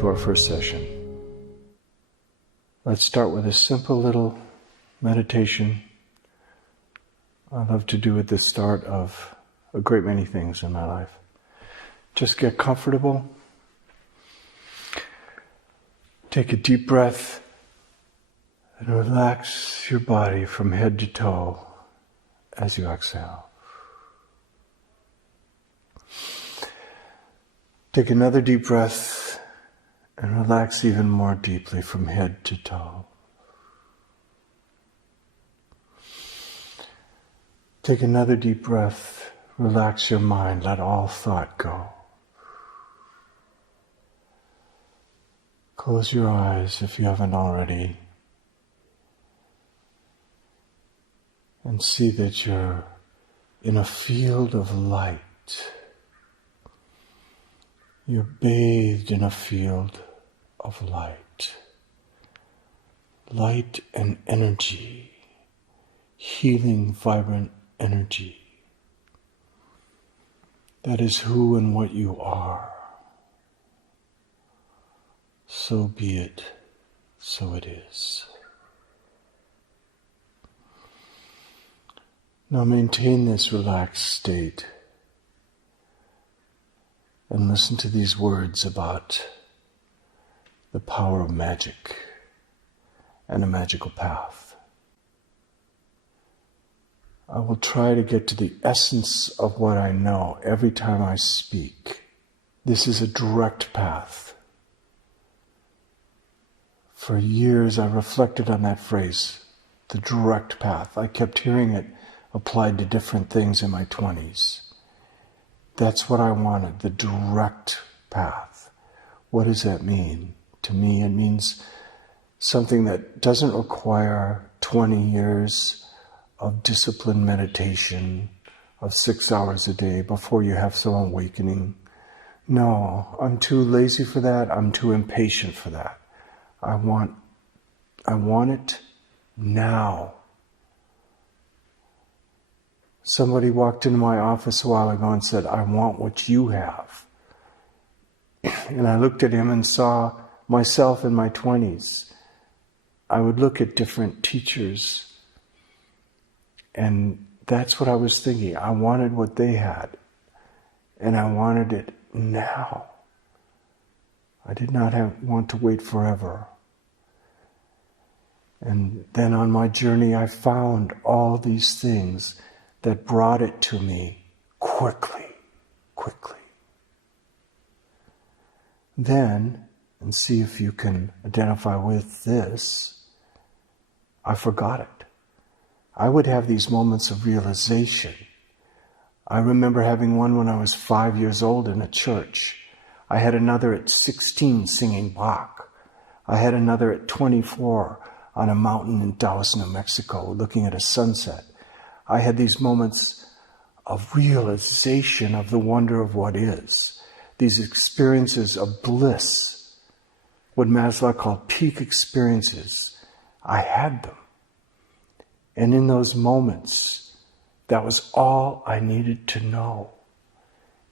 to our first session. Let's start with a simple little meditation I love to do at the start of a great many things in my life. Just get comfortable. Take a deep breath and relax your body from head to toe as you exhale. Take another deep breath and relax even more deeply from head to toe. Take another deep breath, relax your mind, let all thought go. Close your eyes if you haven't already, and see that you're in a field of light. You're bathed in a field of light. Light and energy, healing, vibrant energy. That is who and what you are. So be it, so it is. Now maintain this relaxed state and listen to these words about the power of magic and a magical path. I will try to get to the essence of what I know every time I speak. This is a direct path. For years I reflected on that phrase, the direct path. I kept hearing it applied to different things in my 20s. That's what I wanted, the direct path. What does that mean? To me, it means something that doesn't require 20 years of disciplined meditation of 6 hours a day before you have some awakening. No, I'm too lazy for that. I'm too impatient for that. I want it now. Somebody walked into my office a while ago and said, I want what you have. And I looked at him and saw myself in my 20s. I would look at different teachers, and that's what I was thinking. I wanted what they had, and I wanted it now. I did not want to wait forever. And then on my journey, I found all these things that brought it to me quickly. Then, and see if you can identify with this, I forgot it. I would have these moments of realization. I remember having one when I was 5 years old in a church. I had another at 16 singing Bach. I had another at 24 on a mountain in Taos, New Mexico, looking at a sunset. I had these moments of realization of the wonder of what is. These experiences of bliss, what Maslow called peak experiences. I had them. And in those moments, that was all I needed to know.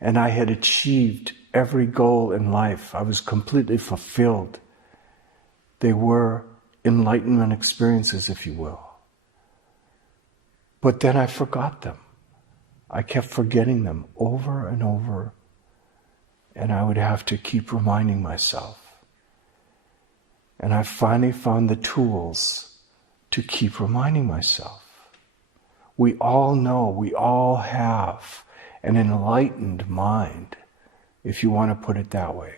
And I had achieved every goal in life. I was completely fulfilled. They were enlightenment experiences, if you will. But then I forgot them. I kept forgetting them over and over. And I would have to keep reminding myself. And I finally found the tools to keep reminding myself. We all know, we all have an enlightened mind, if you want to put it that way.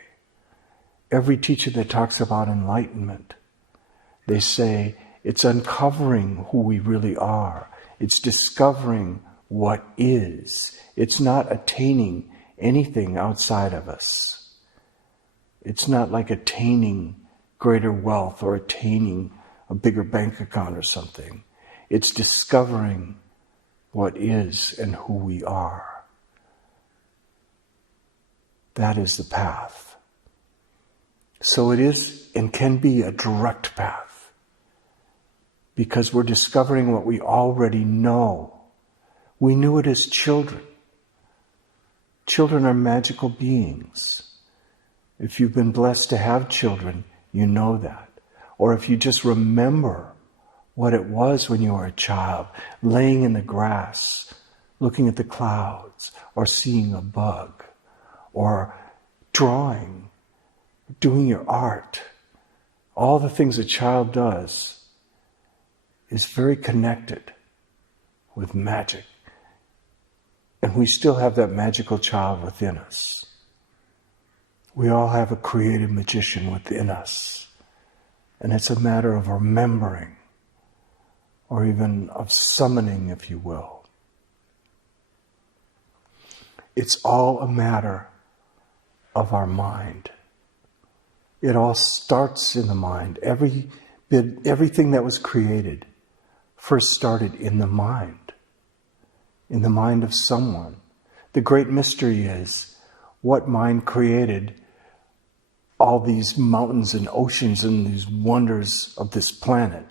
Every teacher that talks about enlightenment, they say it's uncovering who we really are. It's discovering what is. It's not attaining anything outside of us. It's not like attaining greater wealth or attaining a bigger bank account or something. It's discovering what is and who we are. That is the path. So it is and can be a direct path, because we're discovering what we already know. We knew it as children. Children are magical beings. If you've been blessed to have children, you know that. Or if you just remember what it was when you were a child, laying in the grass, looking at the clouds, or seeing a bug, or drawing, doing your art. All the things a child does is very connected with magic. And we still have that magical child within us. We all have a creative magician within us. And it's a matter of remembering, or even of summoning, if you will. It's all a matter of our mind. It all starts in the mind. Everything that was created first started in the mind of someone. The great mystery is, what mind created all these mountains and oceans and these wonders of this planet?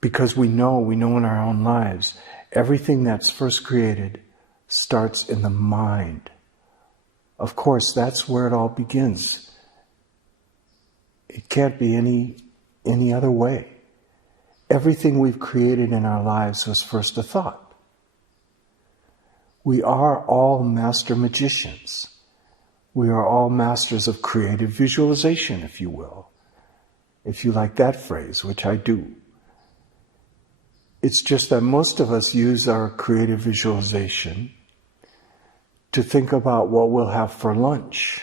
Because we know in our own lives, everything that's first created starts in the mind. Of course, that's where it all begins. It can't be any other way. Everything we've created in our lives was first a thought. We are all master magicians. We are all masters of creative visualization, if you will. If you like that phrase, which I do. It's just that most of us use our creative visualization to think about what we'll have for lunch,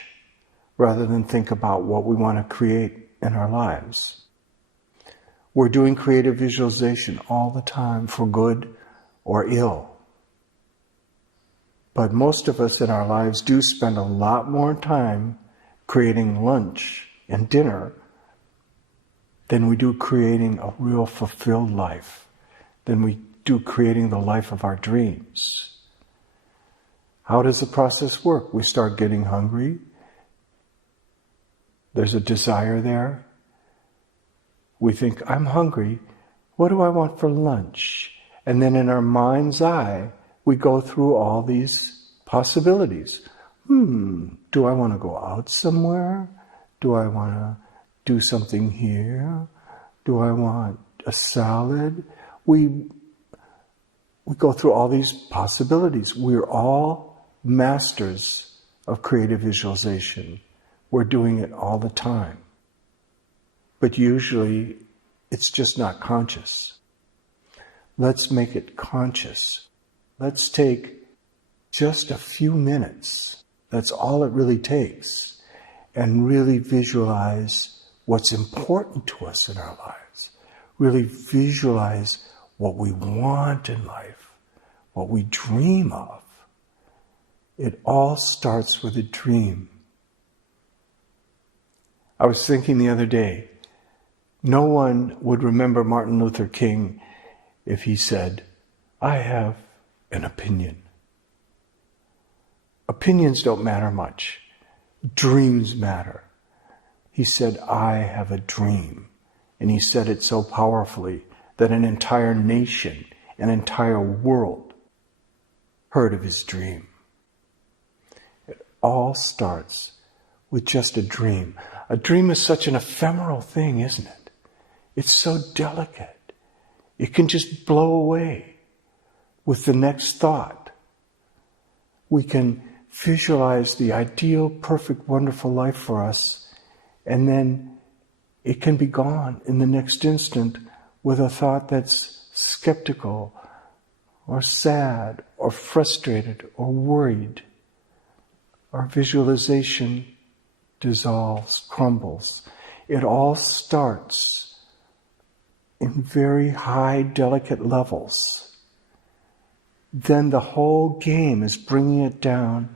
rather than think about what we want to create in our lives. We're doing creative visualization all the time, for good or ill. But most of us in our lives do spend a lot more time creating lunch and dinner than we do creating a real fulfilled life, than we do creating the life of our dreams. How does the process work? We start getting hungry. There's a desire there. We think, I'm hungry. What do I want for lunch? And then in our mind's eye, we go through all these possibilities. Do I want to go out somewhere? Do I want to do something here? Do I want a salad? We go through all these possibilities. We're all masters of creative visualization. We're doing it all the time. But usually, it's just not conscious. Let's make it conscious. Let's take just a few minutes, that's all it really takes, and really visualize what's important to us in our lives. Really visualize what we want in life, what we dream of. It all starts with a dream. I was thinking the other day, no one would remember Martin Luther King if he said, I have an opinion. Opinions don't matter much. Dreams matter. He said, I have a dream. And he said it so powerfully that an entire nation, an entire world heard of his dream. It all starts with just a dream. A dream is such an ephemeral thing, isn't it? It's so delicate. It can just blow away with the next thought. We can visualize the ideal, perfect, wonderful life for us, and then it can be gone in the next instant with a thought that's skeptical, or sad, or frustrated, or worried. Our visualization dissolves, crumbles. It all starts in very high, delicate levels. Then the whole game is bringing it down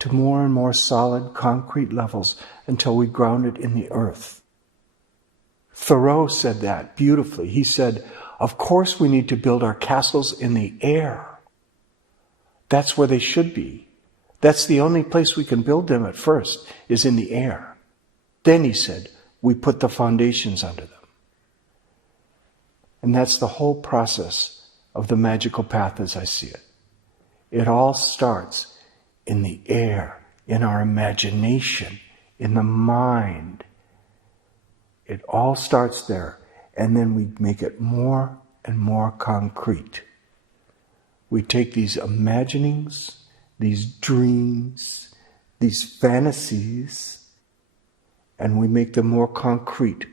to more and more solid, concrete levels until we ground it in the earth. Thoreau said that beautifully. He said, of course we need to build our castles in the air. That's where they should be. That's the only place we can build them at first, is in the air. Then, he said, we put the foundations under them. And that's the whole process of the magical path as I see it. It all starts in the air, in our imagination, in the mind. It all starts there, and then we make it more and more concrete. We take these imaginings, these dreams, these fantasies, and we make them more concrete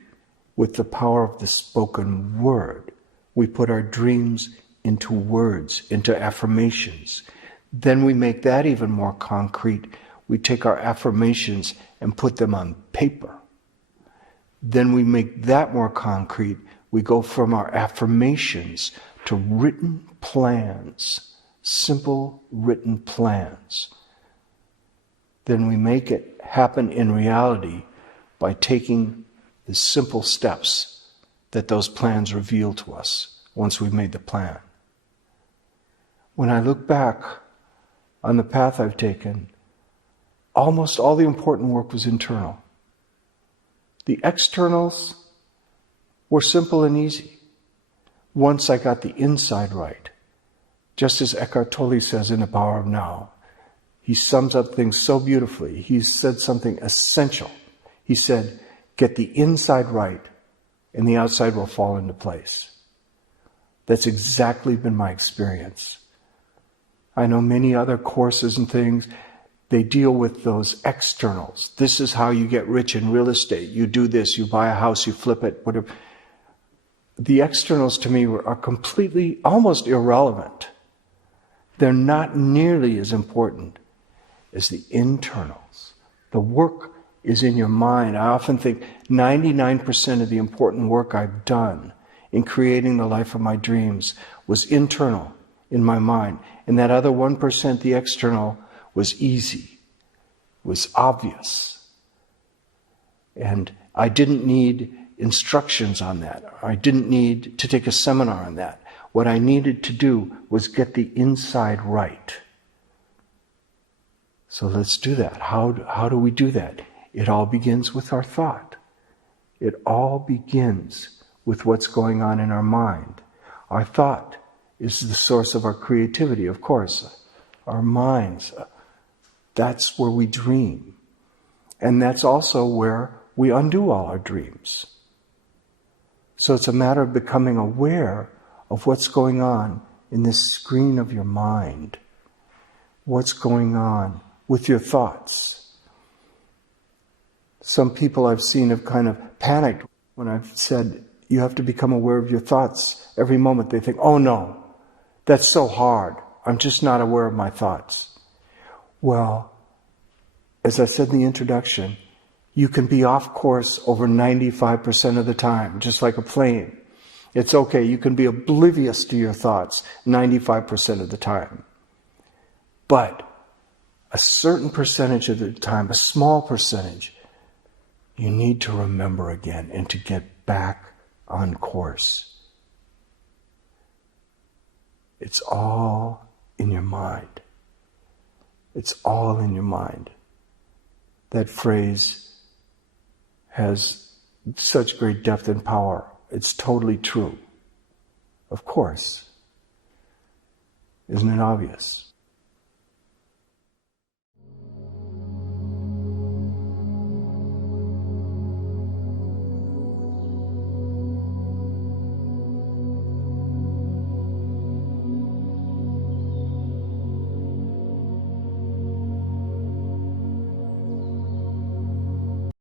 with the power of the spoken word. We put our dreams into words, into affirmations. Then we make that even more concrete. We take our affirmations and put them on paper. Then we make that more concrete. We go from our affirmations to written plans, simple written plans. Then we make it happen in reality by taking the simple steps that those plans reveal to us once we've made the plan. When I look back on the path I've taken, almost all the important work was internal. The externals were simple and easy once I got the inside right. Just as Eckhart Tolle says in The Power of Now, he sums up things so beautifully. He said something essential. He said, get the inside right and the outside will fall into place. That's exactly been my experience. I know many other courses and things, they deal with those externals. This is how you get rich in real estate. You do this, you buy a house, you flip it, whatever. The externals to me are completely, almost irrelevant. They're not nearly as important as the internals. The work is in your mind. I often think 99% of the important work I've done in creating the life of my dreams was internal in my mind. And that other 1%, the external, was easy, was obvious. And I didn't need instructions on that. I didn't need to take a seminar on that. What I needed to do was get the inside right. So let's do that. How do we do that? It all begins with our thought. It all begins with what's going on in our mind. Our thought is the source of our creativity, of course. Our minds, that's where we dream. And that's also where we undo all our dreams. So it's a matter of becoming aware of what's going on in this screen of your mind. What's going on with your thoughts. Some people I've seen have kind of panicked when I've said, you have to become aware of your thoughts. Every moment they think, oh no, that's so hard. I'm just not aware of my thoughts. Well, as I said in the introduction, you can be off course over 95% of the time, just like a plane. It's okay, you can be oblivious to your thoughts 95% of the time. But a certain percentage of the time, a small percentage, you need to remember again and to get back on course. It's all in your mind. It's all in your mind. That phrase has such great depth and power. It's totally true. Of course. Isn't it obvious?